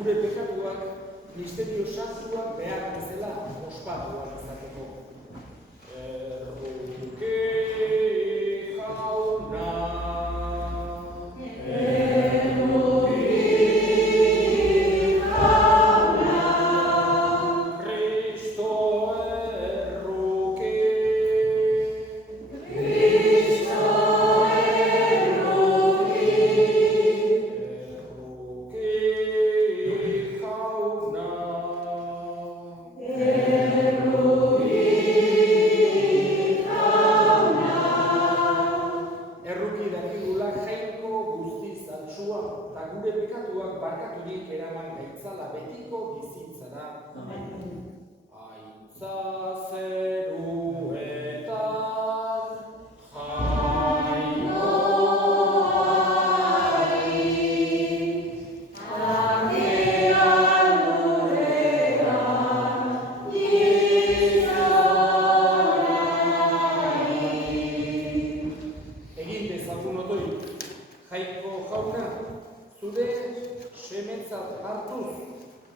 gure pekatuak misterio santuak behar bezala ospatuak izateko. Erruke jauna.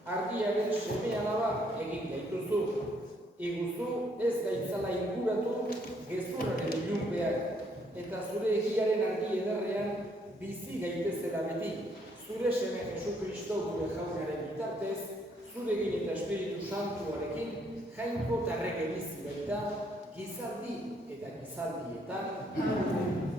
Argiaren seme-alaba egin gaituzu. Iguzu ez gaitzala inguratu gezurraren ilunpeak eta zure egiaren argi ederrean bizi gaitezela beti. Zure seme Jesu Kristo gure jaunaren bitartez, zure egin eta Espiritu Santuarekin jainko eta errege bizi baita gizardi eta gizaldietan.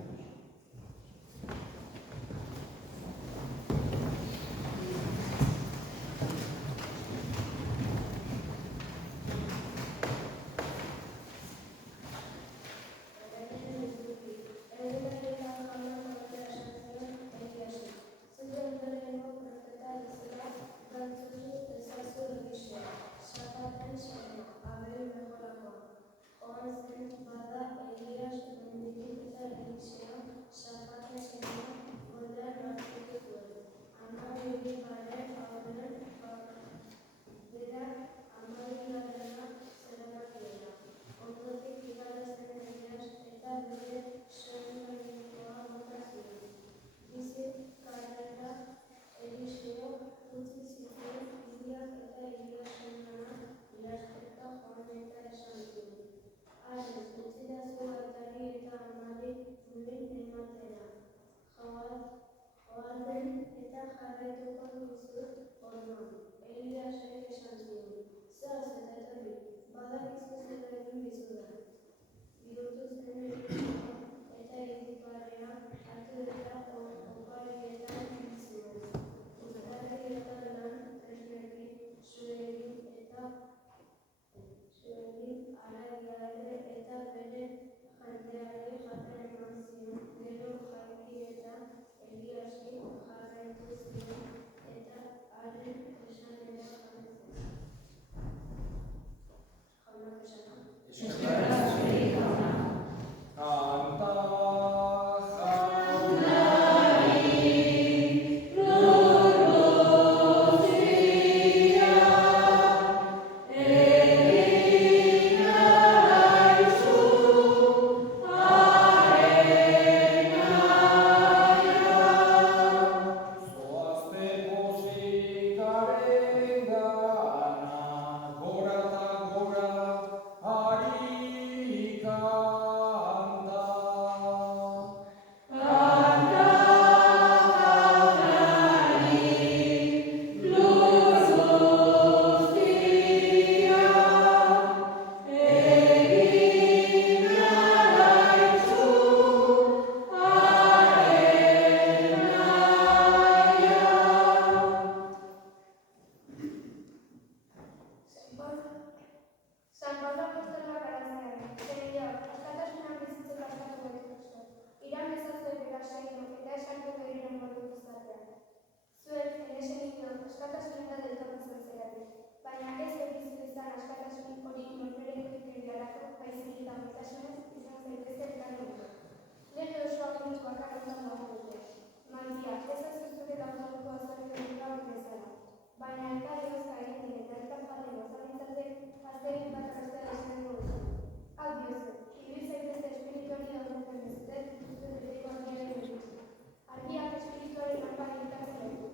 Argiak espirituaren lanpak egitatzen ditu.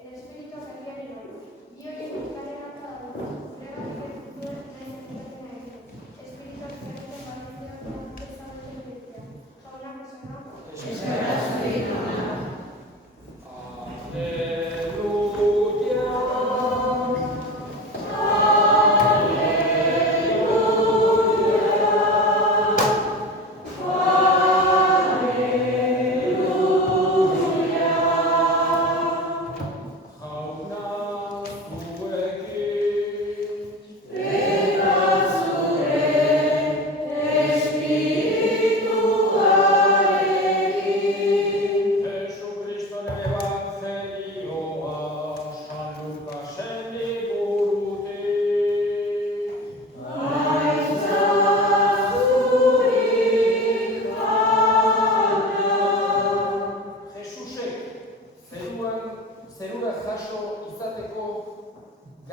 El espiritu argiaren hori.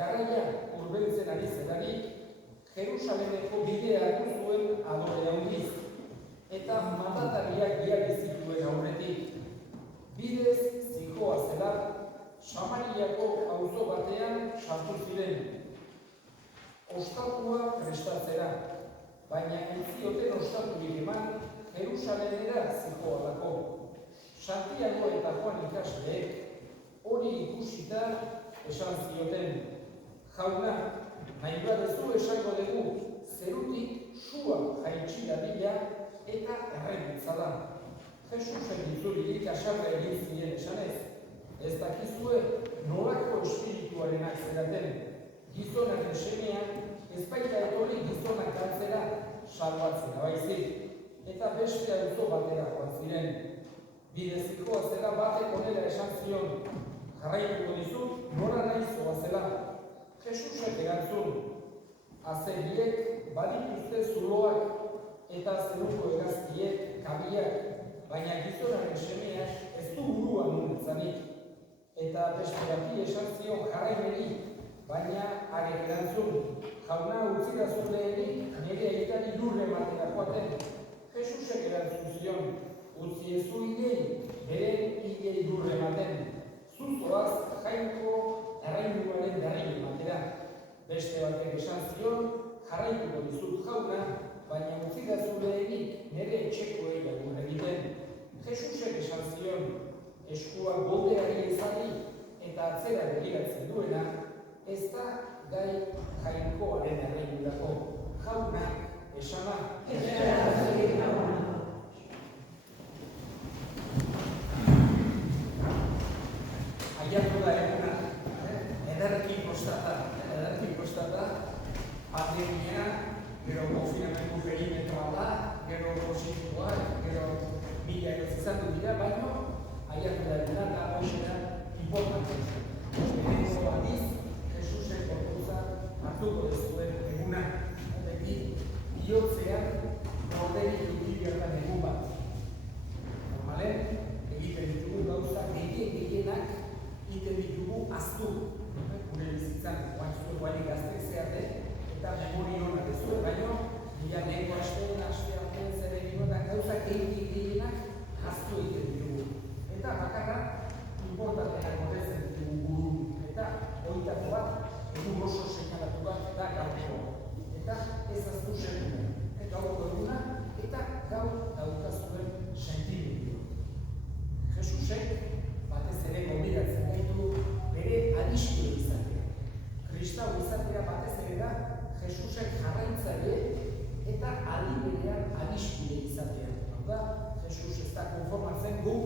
Garaia hurbiltzen ari zelarik, Jerusalemeko bidea hartu zuen adore handiz, eta mandatariak bidali zituen aurretik. Bidez zihoa zela, Samariako auzo batean sartu ziren. Ostatua prestatzera, baina ez zioten ostaturik eman Jerusalemera zihoalako. Santiago eta Juan ikasleek hori ikusita esan zioten, jauna, nahi baduzu esango dugu, zerutik sua jaitsi dadila eta erregitzala. Jesusen itzuririk asarra egin ziren esanez, ez dakizue nolako espirituarenak zeraten, gizonaren semean ez baita etorri gizonak galtzera salbatzera baizik, eta beste auzo batera joan ziren. Bidezikoa zela batek onela esan zion, jarraituko dizut nora nahi zoazela. Jesusek erantzun, azeriek badituzte zuloak eta zeruko hegaztiek kabiak, baina gizonaren semeak ez du burua nundetzanik. Eta beste bati esan zion jarraineri, baina haren erantzun, jauna utzidazu lehenik nire aitari lurre batera joaten. Jesusek erantzun zion, utzi ezu hilei, beren hilei lurre ematen. Zuzoaz jainko errainduaren berri batera. Beste batek esan zion, jarraituko dizut jauna, baina utzidazu lehenik nire etxekoei lagun egiten. Jesusek esan zion, eskua goldeari ezari eta atzera begiratzen duena, ez da gai jainkoaren erraindurako. Jauna, esana. Aiatu da eguna, ederki kostata, pandemia, gero konfinamendu perimetroa da, gero positiboa, gero mila izan du dira, baino, aiatu da eguna da hoxera importante. Lehenengo aldiz, Jesusen gorputza hartuko dezuen eguna, beti bihotzean orderi dutibertan egun bat. Normalen, egiten ditugu gauza gehienak egiten ditugu aztu. Gure bizitzan, guain gaztek zeate, eta memori hona dezue, baino, mila lehenko astean zer egin eta gauza gehienak aztu egiten ditugu. Eta bakarra, importanteak modezen ditugu buru. Eta horietako bat, egun oso seinalatu bat da gaurko. Eta ez aztu segun. Gaurko eguna, eta gaur daukazuen sentimendu. Jesusek batez ere gonbidatzen gaitu bere adiskide izatea. Kristau izatea batez ere da Jesusek jarraitzaile eta aliberean adiskide izatea. Hau da, Jesus ez da konformatzen guk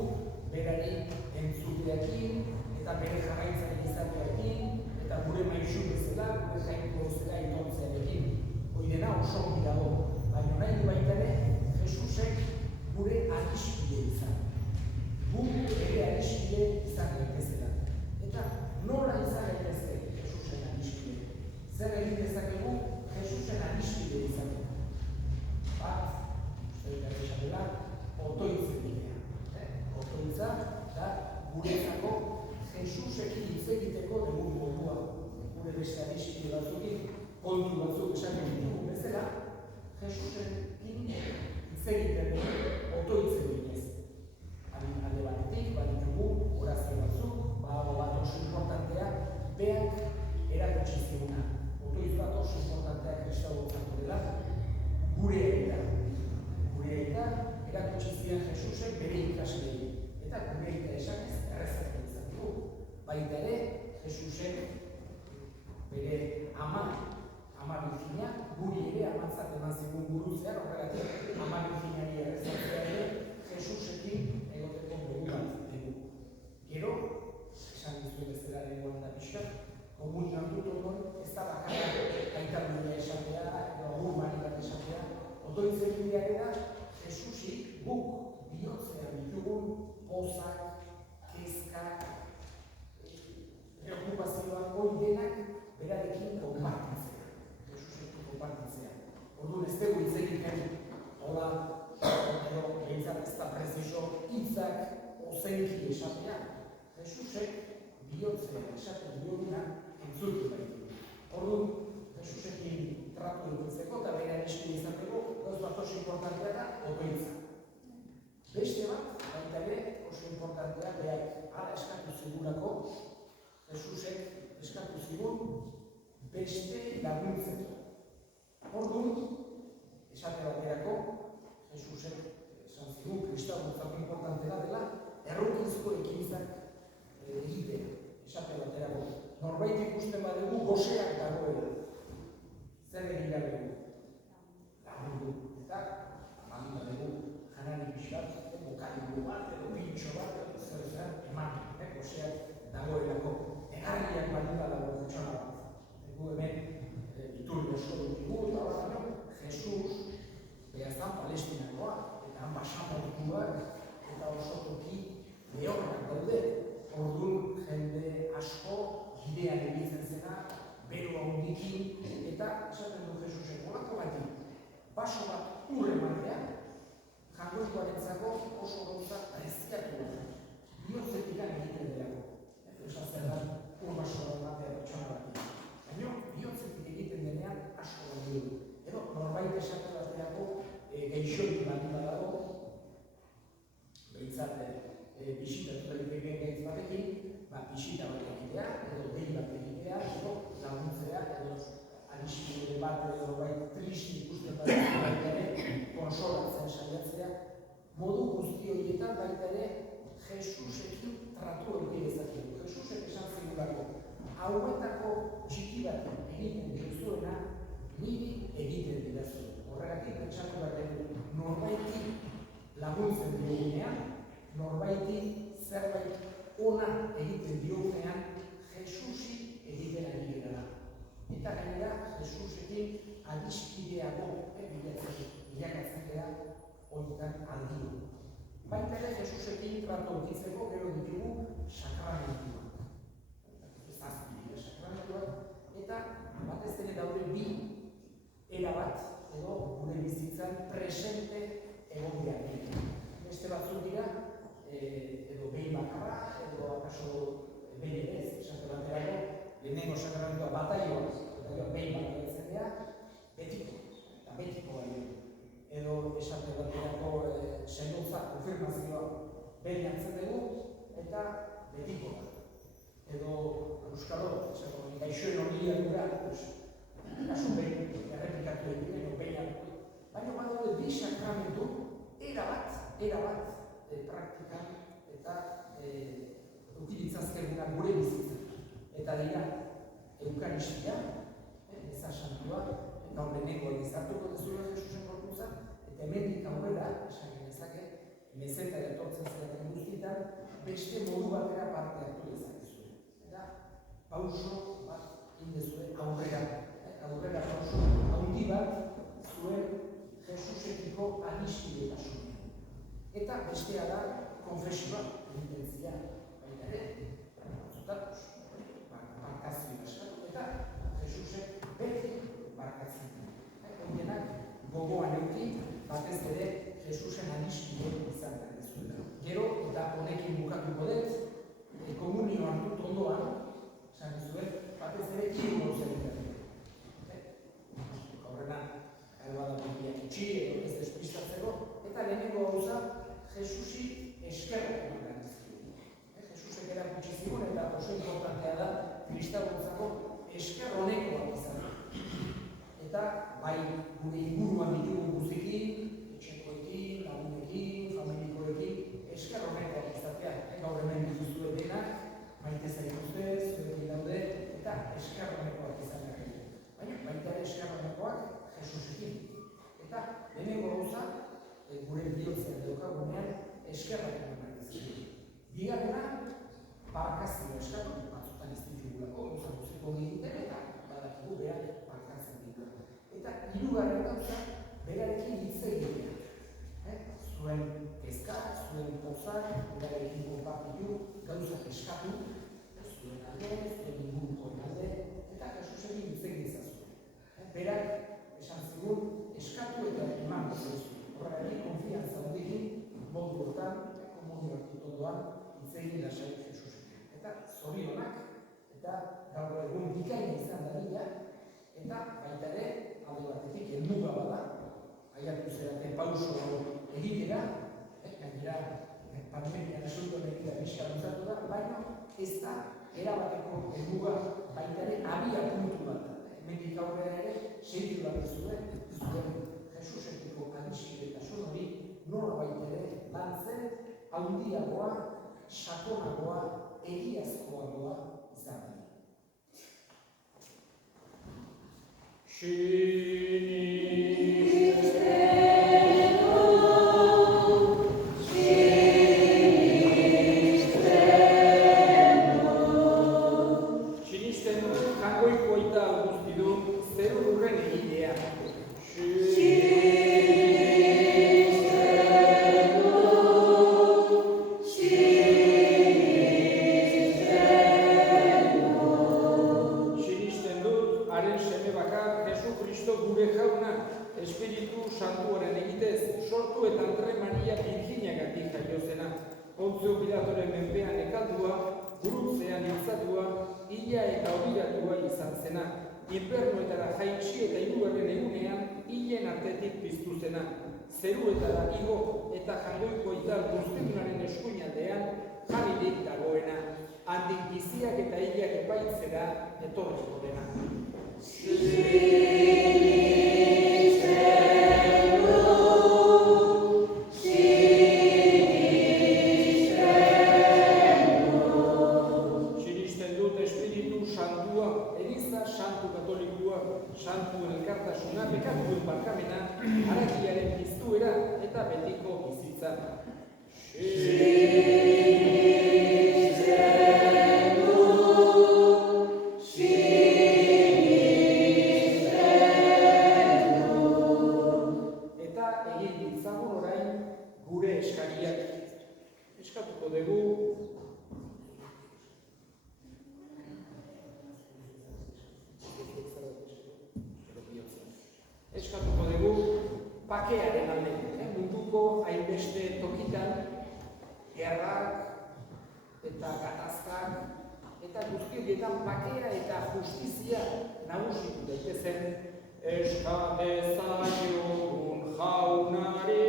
berari entzuteakin eta bere jarraitzaile izateakin eta gure maisu bezala, gure jainko bezala itontzearekin. Hoi dena oso ongi dago, baina nahi du baita ere Jesusek gure adiskide izan. Guk ere adiskide izan gaitezela. Eta nola izan gaitezke Jesusen adiskide? Zer egin dezakegu Jesusen adiskide izan? Bat, uste dut esan dela, otoitzen bidea. Otoitza da guretzako Jesusekin hitz egiteko dugun modua. Gure beste adiskide batzukin kontu batzuk esan ditugu bezala, Jesusekin hitz egiten dugu otoitzen bidez. Alde batetik, baditugu orazio batzuk, badago bat oso importantea, beak erakutsi ziguna. Otoiz bat oso importantea kristau gotzatu dela, gure aita. Gure aita erakutsi ziren Jesusek bere ikaslei. Eta gure aita esakez errezatu izan dugu. Baita ere, Jesusek bere ama Virginia, guri ere amatzat eman zigun buruzea, horregatik ama Virginiari errezatzea ere Jesusekin egoteko modu bat dugu. Gero, esan dizu bezala lehenkoan da pixkat, komunion dutokon ez da bakarra aitardunia esatea, edo agur bat esatea, otoitzen bideak da Jesusik guk bihotzean ditugun pozak, kezkak, preokupazioak hori denak berarekin konpartitzea. Orduan ez dugu hitz egiten, hola, edo behintzat ez da preziso hitzak ozenki esatea. Jesusek bihotzean esaten duena entzutu baitu. zigun beste laguntzeko. Orduan, esate baterako, Jesusek esan zigun, kristauentzako importantena dela, errukizko ekintzak egitea. Esate baterako, norbait ikusten badugu goseak dagoela. Zer egin behar dugu? Lagundu. Eta, eman badugu, janari pixkat, bokadiko bat, edo pintxo bat, edo zer eman, goseak dagoelako. Egarriak baldin badago pertsona bat. Egu hemen, iturri oso dugu, eta baina, Jesus, behazan palestinakoa, eta han basamortuak, eta oso toki lehorrak daude. Orduan, jende asko, gidean egitzen zena, bero handikin, eta esaten du Jesusek, olako bati, baso bat ur ematea, jangoikoarentzako oso gauza preziatu bat. Bihotzetik egiten delako. Esatzen da, ur baso bat ematea pertsona bat. Baina, bihotzetik egiten denean asko bat dugu. Edo, norbait esaten baterako, geixoik baldin badago, behintzat, bisitatu daiteke gaitz batekin, bisita bat egitea, edo dei bat egitea, edo laguntzea, edo adiskide bat edo bait trist ikusten bat baita ere, konsolatzen saiatzea, modu guzti horietan baita ere Jesusekin tratu hori ezakegu. Jesusek esan zigulako, hauetako txiki bat egiten duzuena, niri egiten didazu. Horregatik pentsatu bat dugu, norbaiti laguntzen diogunean, norbaiti zerbait ona egiten diogunean, Jesusi egiten ari gara. Eta gainera, Jesusekin adiskideago bilakatzen gara honetan aldio. Baita ere, Jesusekin trato ukitzeko gero ditugu sakramentuak. Zazpidea sakramentuak, eta batez ere daude bi erabat edo gure bizitzan presente egokiak. Beste batzuk dira, edo behin bakarra, edo akaso behin ez, esate baterako, lehenengo sakramentua bataioa, behin bakarra izanea, betiko, eta betiko baino. Edo esate baterako sendotza, konfirmazioa behin hartzen dugu, eta betiko da. Edo euskalo, gaixoen horiak dira, kasu behin errepikatu egin, edo behin hartu. Baina badaude bi sakramentu, erabat, praktikan eta utilitzazkeruna gure bizitzen. Eta dira, eukaristia, eza santua, eta horreneko egizartuko dezula Jesusen gorputza, eta hemendik aurrera, esan genezake, mezeta etortzen zeraten guztietan, beste modu batera parte hartu dezakezue. Eta pauso bat indezue aurrera pauso haundi bat zuen Jesusekiko adiskidetasun. Eta bestea da konfesioa, penitentzia, baina ere, batzutatuz, barkazioa eskatu, eta Jesusek beti barkatzen. Horienak gogoan euki, batez ere Jesusen adiskide izan da dezuela. Gero, eta honekin bukatuko dut, komunio hartut ondoan, esan dizuen, batez ere hiru gauza egiten. Horrena, bada bideak itxi, edo ez despistatzeko, eta lehenengo gauza, Jesusi eskerrak eman dizkigu. Jesusek erakutsi zigun eta oso importantea da kristauentzako esker honekoak izan. Eta bai gure inguruan ditugun guztiekin, etxekoekin, lagunekin, familikoekin, esker honekoak izatea. Gaur hemen dituzue denak, maite zaituzte, zuekin daude, eta esker honekoak izatea. Baina baita esker honekoak Jesusekin. Eta lehenengo gauza, gure bihotzean daukagunean eskerrak eman dizkigu. Bigarrena, barkazioa eskatu, batzutan ez ditugulako, gauza guztiko egiten eta badakigu behar barkatzen ditu. Eta hirugarren gauza, berarekin hitz egitea. Zuen kezka, zuen pozak, berarekin konpartitu, gauzak eskatu, zuen alde, zuen inguruko alde, eta Jesusekin hitz egitza zuen. Berak, esan zigun, eskatu eta eman gozozu. Horregatik, konfiantza hondekin, modu hortan, komunio hartut ondoan, hitzegin lasai Jesusekin. Eta zorionak, eta gaur egun bikaina izan dadila, eta baita ere, alde batetik, helmuga bada, aiatu zerate pauso egitera, gainera, pandemian asunto egitera bizka luzatu da, baina ez da erabateko helmuga baita ere abia puntu bat. Hemendik aurrera ere seitu bat zuen Jesusekiko adiskidetasun hori norbait ere lantzen handiagoa, sakonagoa, egiazkoagoa izan. Sinisten jangoiko aita guztidun zeru lurren egilea. Sinisten dut, haren seme bakar, Jesu Kristo gure jauna, Espiritu Santuaren egitez, sortu eta Andre Maria Virginiagatik jaio zena. Pontzio Pilatoren menpean ekaldua, gurutzean hiltzatua, hila eta obiratua izan zena. Infernuetara jaitsi eta hirugarren egunean hilen artetik piztu zena. Zeruetara igo eta jangoiko ital guztiunaren eskuinaldean jarririk dagoena. Handik biziak eta hilak epaitzera etorriko dena. Santu Katolikoa, Santuen elkartasuna, bekatuen barkamena, harakiaren piztuera eta betiko bizitza. Eta egin ditzagun orain gure eskariak. Eskatuko dugu bakearen alde, munduko hainbeste tokitan, gerrak eta gatazkak, eta guztietan bakea eta justizia nagusitu daitezen. Eska dezaiogun jaunari.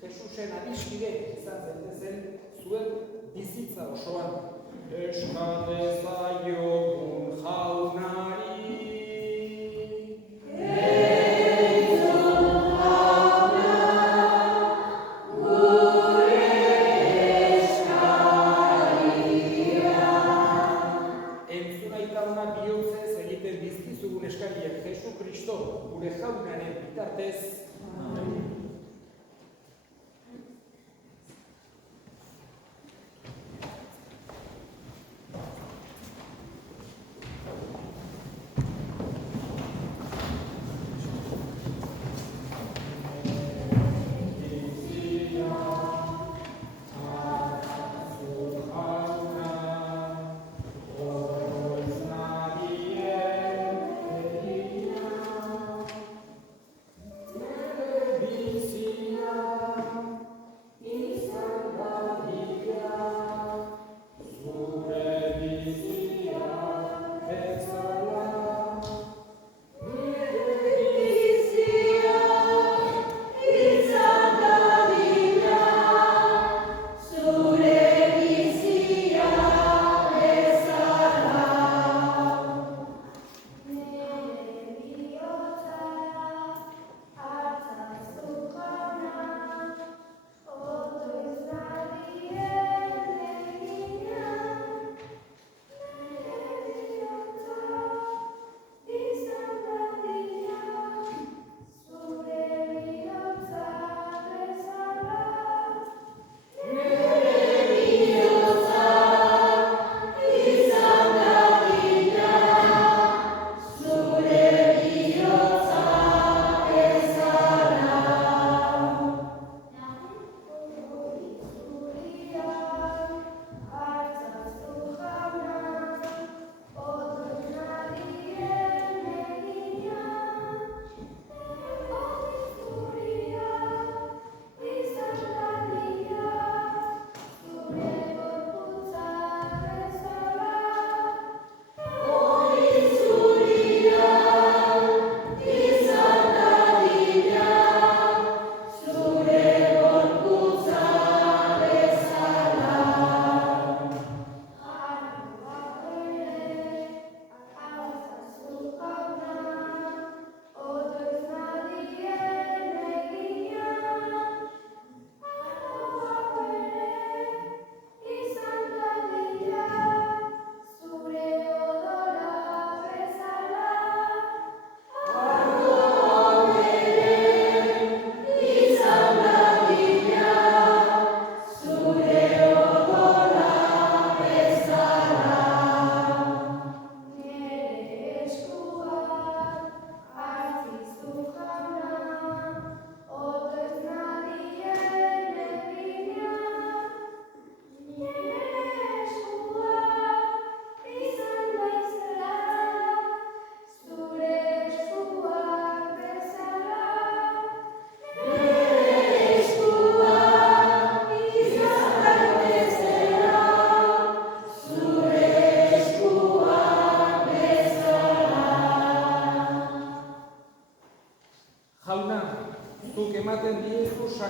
Jesusen adiskide izan zentezen zuen bizitza osoan. Eska dezaiogun jaunari. Entzun jauna, gure eskaria. Entzun aitauna bihotzez egiten dizkizugun eskariak Jesu Kristo gure jaunaren bitartez.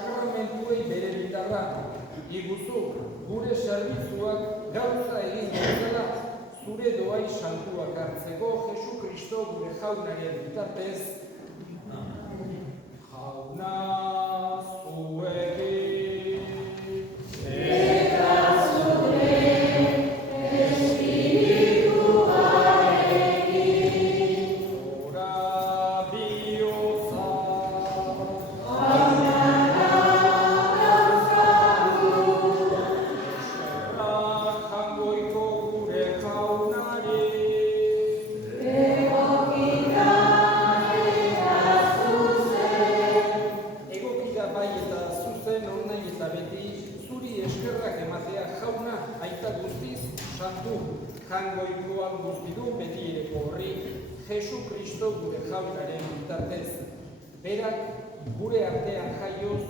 sakramentuei bere bitarra, iguzu gure zerbitzuak gauza egin bezala zure doai santuak hartzeko Jesu Kristo gure jaunaren bitartez. Jauna zuekin. Jangoikoan guztidu beti ere horri Jesu Kristo gure jaunaren bitartez. Berak gure artean jaioz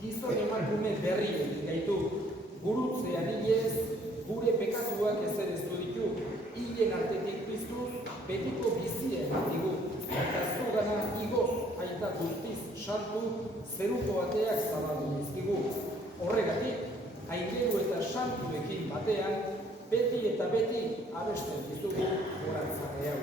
gizon emakume berri gaitu. Gurutzean hilez gure pekatuak ezereztu ditu. Hilen artetik piztuz betiko bizia ematigu. Eta zugana igoz aita guztiz santu zeruko ateak zabaldu dizkigu. Horregatik, aingeru eta santuekin batean beti eta beti abesten dizugu gorantzare hau.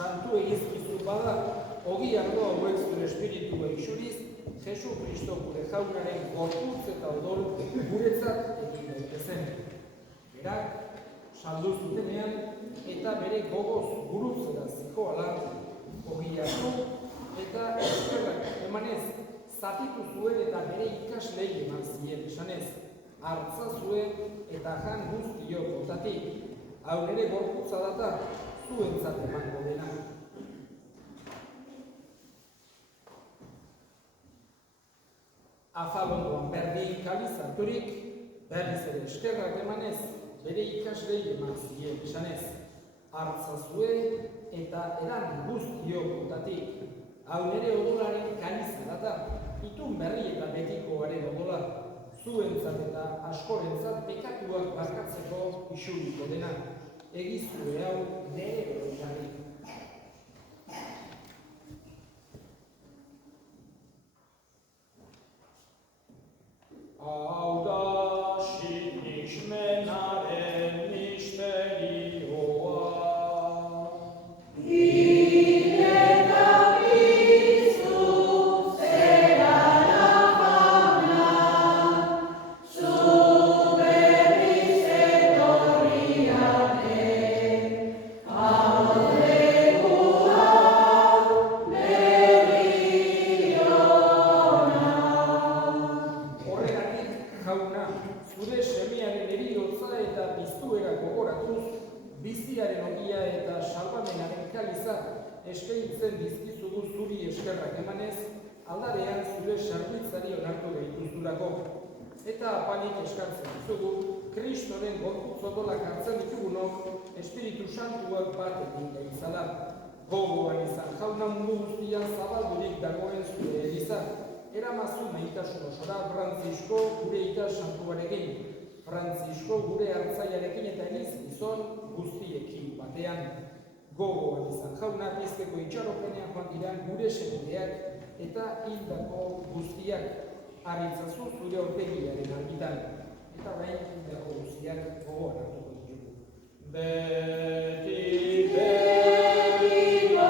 Santu egizkizu bada, ogi ardo hauek zure espiritu eixuriz, Jesu Kristo gure jaunaren gorputz eta odol guretzat egin daitezen. Berak, saldu zutenean eta bere gogoz gurutzera zikoala, ogi ardo eta eskerrak emanez, zatitu zuen eta bere ikaslei eman zien esanez, hartza zuen eta jan guztiok botatik, hau nere gorputza data, zuentzat emango dena. Afalondoan berdin kalizarturik, berriz ere eskerrak emanez, bere ikaslei eman zien esanez, hartza zuen eta eran guztiok botatik, hau nere odolaren kalizarata, itun berri eta betikoaren odola, zuentzat eta askorentzat bekatuak barkatzeko isuriko dena. Egizue hau nere hori. Hau da sinismenaren misterioa. Biziaren ogia eta salbamenaren kaliza eskaintzen dizkizugu zuri eskerrak emanez, aldarean zure sarbitzari onartu gehituzturako. Eta apanik eskartzen dizugu, Kristoren gorputz odolak hartzen ditugunok, Espiritu Santuak bat egin gaitzala. Gogoan izan jauna mundu guztian zabaldurik dagoen zure eliza, eramazu maitasun osora Frantzisko gure ita santuarekin. Frantzisko gure hartzaiarekin eta eliz gizon guztiekin batean. Gogoan izan jauna pizteko itxaropenean joan diran gure semedeak eta hildako guztiak arritzazu zure aurpegiaren argitan. Eta bain hildako guztiak gogoan hartuko ditugu. Beti, betiko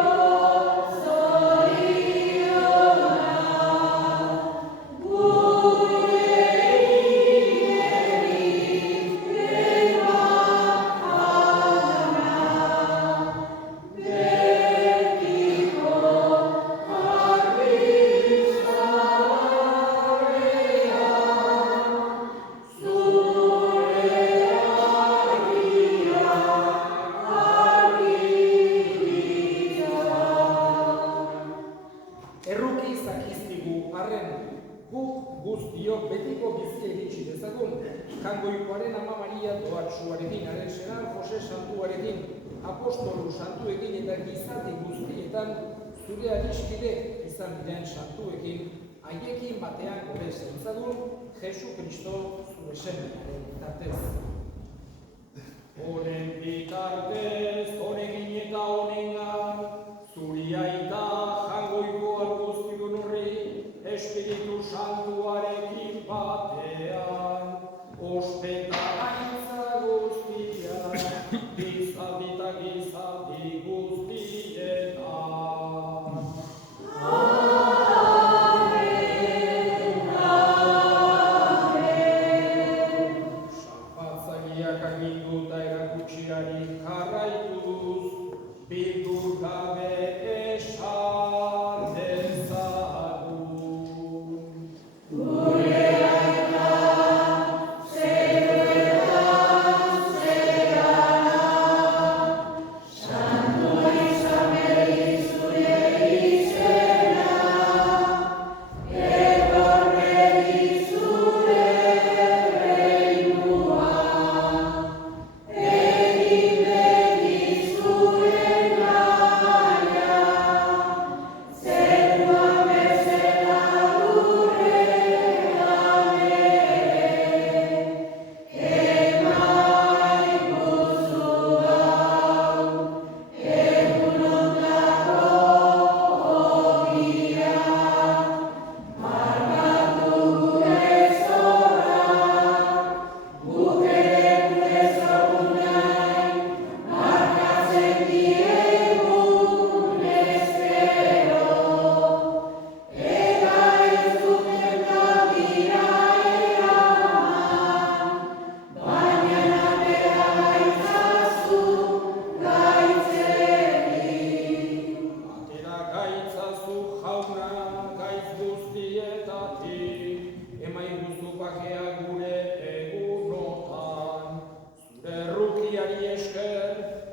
Kangoikoaren Ama Maria Doatsuarekin, haren senar Jose Santuarekin, apostolu santuekin eta gizate guztietan zure adiskide izan diren santuekin, haiekin batean gure zaitzagun Jesu Kristo zure semenaren bitartez. Honen bitartez, honekin eta honengan, zuri aita jangoikoak guztidun horri, Espiritu Santuarekin batean, ospeta gaitza guztiak, gizaldi eta gizaldi guztietan. Amen, amen. Salpatzagiak agindu eta erakutsiari jarraituz, bildur gabe esan dezagun.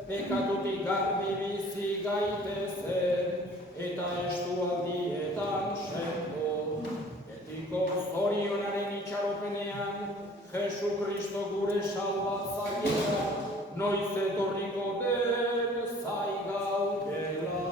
Pekatutik garbi bizi gaitezen, eta estualdietan sendo. Betiko zorionaren itxaropenean, Jesu Kristo gure salbatzailea, noiz etorriko den zaigaudela.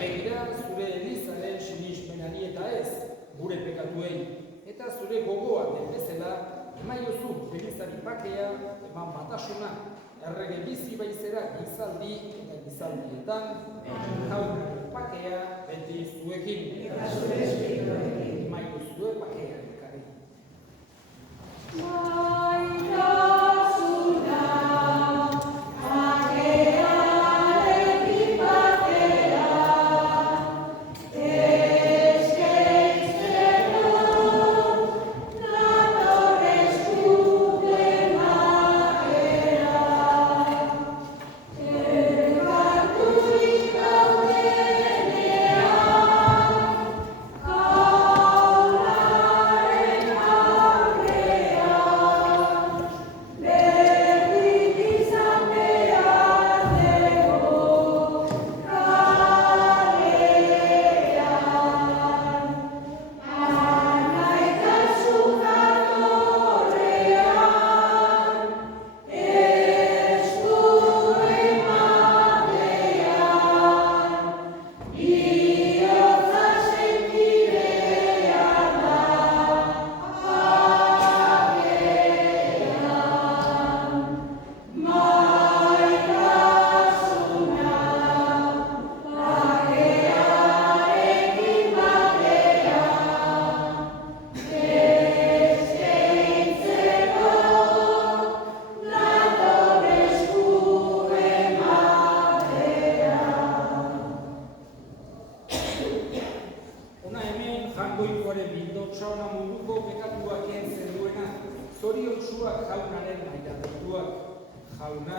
Begira zure Elizaren sinismenari eta ez gure pekatuei, eta zure gogoa den bezala emaiozu Elizari bakea, eman batasuna, errege bizi baizera gizaldi eta gizaldietan, jaunaren bakea beti zuekin, eta zure espirituarekin emaiozu bakea ekarri. Oh munduko pekatuak kentzen duena, zoriontsuak jaunaren maila dituak, jauna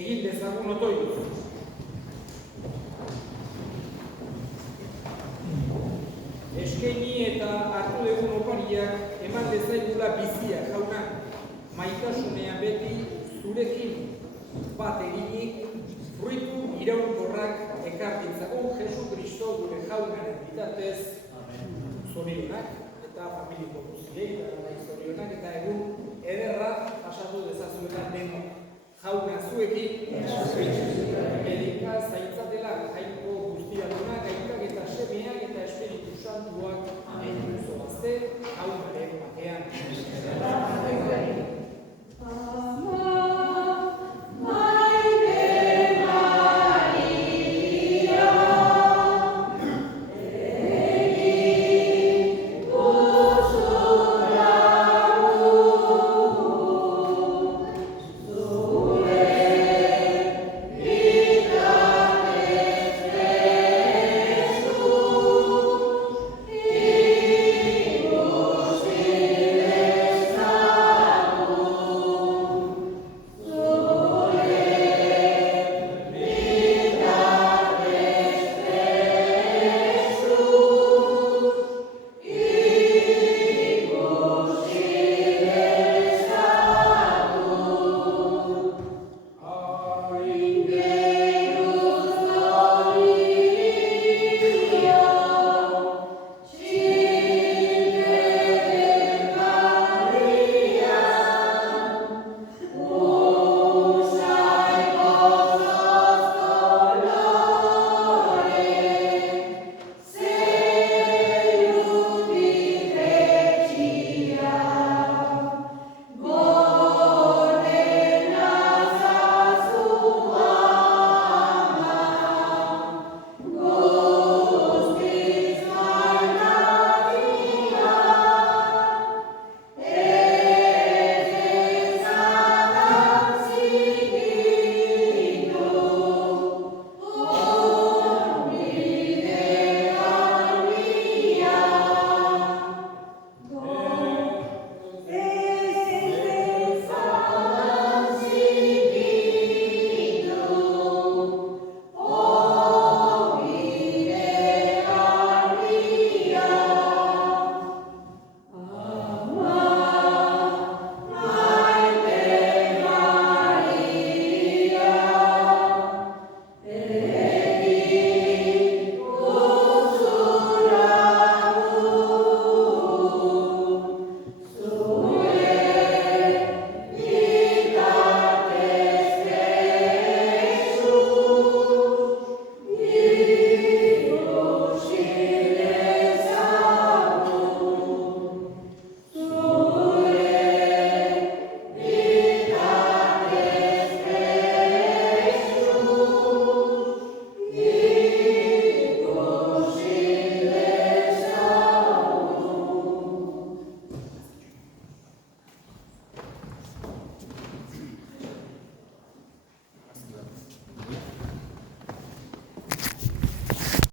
egin dezagun otoituz. Eskaini eta hartu dugun opariak eman dezaigula bizia, jauna, maitasunean beti zurekin bat eginik, fruitu iraunkorrak ekartitzagun Jesu Kristo gure jaunaren bitartez, zorionak eta familiko guztiei, eta zorionak eta egun ederra pasatu dezazuela denok. Jauna zuekin, medika, zaintza